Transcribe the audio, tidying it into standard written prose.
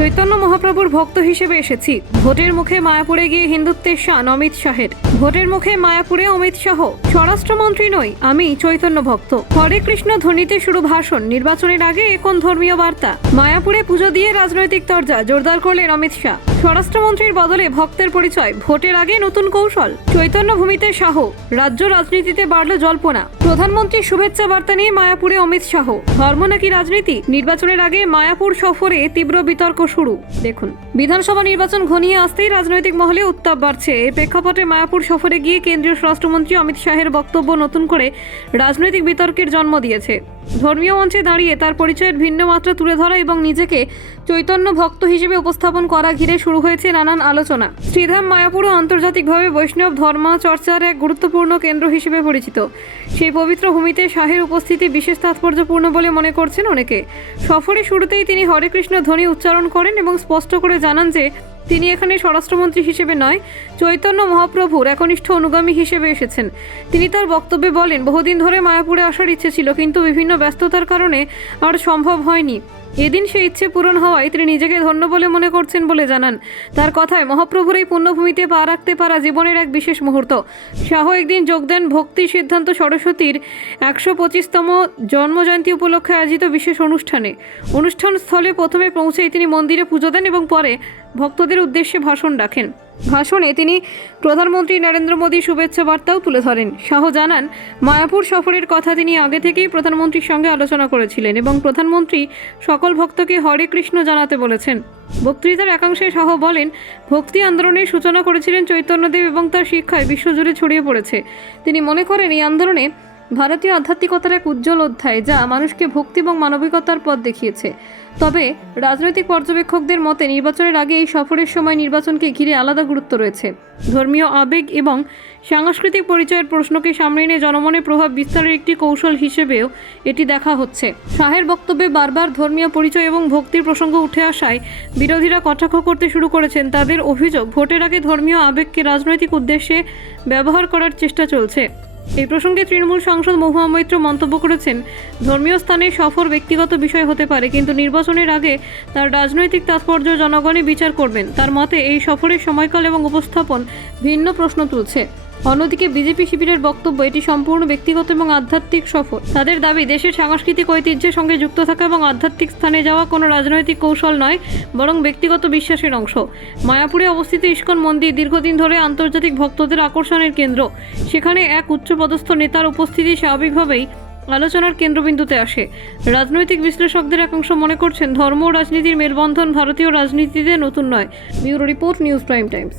চৈতন্য মহাপ্রভুর ভক্ত হিসেবে এসেছি। ভোটের মুখে মায়াপুরে গিয়ে হিন্দুত্বের শান অমিত শাহের। ভোটের মুখে মায়াপুরে অমিত শাহ। স্বরাষ্ট্রমন্ত্রী নই, আমি চৈতন্য ভক্ত। হরে কৃষ্ণ ধ্বনিতে শুরু ভাষণ। নির্বাচনের আগে এখন ধর্মীয় বার্তা। মায়াপুরে পুজো দিয়ে রাজনৈতিক তরজা জোরদার করলেন অমিত শাহ। স্বরাষ্ট্রমন্ত্রীর বদলে ভক্তের পরিচয়। ভোটের আগে নতুন কৌশল। চৈতন্য ভূমিতে শাহ। রাজ্য রাজনীতিতে বাড়ল জল্পনা। প্রধানমন্ত্রীর শুভেচ্ছা বার্তা নিয়ে মায়াপুরে অমিত শাহ। ধর্ম নাকি রাজনীতি? নির্বাচনের আগে মায়াপুর সফরে তীব্র বিতর্ক শুরু। দেখুন, বিধানসভা নির্বাচন ঘনিয়ে আসতেই রাজনৈতিক মহলে উত্তাপ বাড়ছে। এই প্রেক্ষাপটে মায়াপুর সফরে গিয়ে কেন্দ্রীয় স্বরাষ্ট্রমন্ত্রী অমিত শাহের বক্তব্য নতুন করে রাজনৈতিক বিতর্কের জন্ম দিয়েছে। ধর্মীয় মঞ্চে দাঁড়িয়ে তার পরিচয়ের ভিন্ন মাত্রা তুলে ধরা এবং নিজেকে চৈতন্য ভক্ত হিসেবে উপস্থাপন করা ঘিরে শুরু হয়েছে নানান আলোচনা। শ্রীধাম মায়াপুরও আন্তর্জাতিকভাবে বৈষ্ণব ধর্মাচর্চার এক গুরুত্বপূর্ণ কেন্দ্র হিসেবে পরিচিত। সেই পবিত্র ভূমিতে শাহের উপস্থিতি বিশেষ তাৎপর্যপূর্ণ বলে মনে করছেন অনেকে। সফরের শুরুতেই তিনি হরে কৃষ্ণ ধ্বনি উচ্চারণ করেন এবং স্পষ্ট করে জানান যে তিনি এখানে স্বরাষ্ট্রমন্ত্রী হিসেবে নয়, চৈতন্য মহাপ্রভুর একনিষ্ঠ অনুগামী হিসেবে এসেছেন। তিনি তার বক্তব্যে বলেন, বহুদিন ধরে মায়াপুরে আসার ইচ্ছে ছিল, কিন্তু বিভিন্ন ব্যস্ততার কারণে আর সম্ভব হয়নি। এদিন সেই ইচ্ছে পূরণ হওয়ায় তিনি নিজেকে ধন্য বলে মনে করছেন বলে জানান। তার কথায়, মহাপ্রভুর এই পুণ্যভূমিতে পা রাখতে পারা জীবনের এক বিশেষ মুহূর্ত। শাহ একদিন যোগ দেন ভক্তি সিদ্ধান্ত সরস্বতীর 125তম জন্মজয়ন্তী উপলক্ষে আয়োজিত বিশেষ অনুষ্ঠান স্থলে প্রথমে পৌঁছেই তিনি মন্দিরে পুজো দেন এবং পরে ভক্তদের উদ্দেশ্যে ভাষণ রাখেন। ভাষণে তিনি প্রধানমন্ত্রী নরেন্দ্র মোদীর শুভেচ্ছা বার্তাও তুলে ধরেন। শাহ জানান, মায়াপুর সফরের কথা তিনি আগে থেকেই প্রধানমন্ত্রীর সঙ্গে আলোচনা করেছিলেন এবং প্রধানমন্ত্রী সকল ভক্তকে হরে কৃষ্ণ জানাতে বলেছেন। বক্তৃতার একাংশে শাহ বলেন, ভক্তি আন্দোলনের সূচনা করেছিলেন চৈতন্যদেব এবং তার শিক্ষায় বিশ্বজুড়ে ছড়িয়ে পড়েছে। তিনি মনে করেন এই আন্দোলনে ভারতীয় আধ্যাত্মিকতার এক উজ্জ্বল অধ্যায়, যা মানুষকে ভক্তি এবং মানবিকতার পথ দেখিয়েছে। তবে রাজনৈতিক পর্যবেক্ষকদের মতে নির্বাচনের আগে এই সফরের সময় নির্বাচনকে ঘিরে আলাদা গুরুত্ব রয়েছে। ধর্মীয় আবেগ এবং সাংস্কৃতিক পরিচয়ের প্রশ্নকে সামনে এনে জনমনে প্রভাব বিস্তারের একটি কৌশল হিসেবেও এটি দেখা হচ্ছে। শাহের বক্তব্যে বারবার ধর্মীয় পরিচয় এবং ভক্তির প্রসঙ্গ উঠে আসায় বিরোধীরা কটাক্ষ করতে শুরু করেছেন। তাদের অভিযোগ, ভোটের আগে ধর্মীয় আবেগকে রাজনৈতিক উদ্দেশ্যে ব্যবহার করার চেষ্টা চলছে। এই প্রসঙ্গে তৃণমূল সাংসদ মহুয়া মৈত্র মন্তব্য করেছেন, ধর্মীয় স্থানে সফর ব্যক্তিগত বিষয় হতে পারে, কিন্তু নির্বাচনের আগে তার রাজনৈতিক তাৎপর্য জনগণই বিচার করবেন। তার মতে এই সফরের সময়কাল এবং উপস্থাপন ভিন্ন প্রশ্ন তুলছে। অন্যদিকে বিজেপি শিবিরের বক্তব্য, এটি সম্পূর্ণ ব্যক্তিগত এবং আধ্যাত্মিক সফর। তাদের দাবি, দেশের সাংস্কৃতিক ঐতিহ্যের সঙ্গে যুক্ত থাকা এবং আধ্যাত্মিক স্থানে যাওয়া কোনো রাজনৈতিক কৌশল নয়, বরং ব্যক্তিগত বিশ্বাসের অংশ। মায়াপুরে অবস্থিত ইস্কন মন্দির দীর্ঘদিন ধরে আন্তর্জাতিক ভক্তদের আকর্ষণের কেন্দ্র। সেখানে এক উচ্চপদস্থ নেতার উপস্থিতি স্বাভাবিকভাবেই আলোচনার কেন্দ্রবিন্দুতে আসে। রাজনৈতিক বিশ্লেষকদের একাংশ মনে করছেন, ধর্ম ও রাজনীতির মেলবন্ধন ভারতীয় রাজনীতিতে নতুন নয়। Bureau report, news prime Times.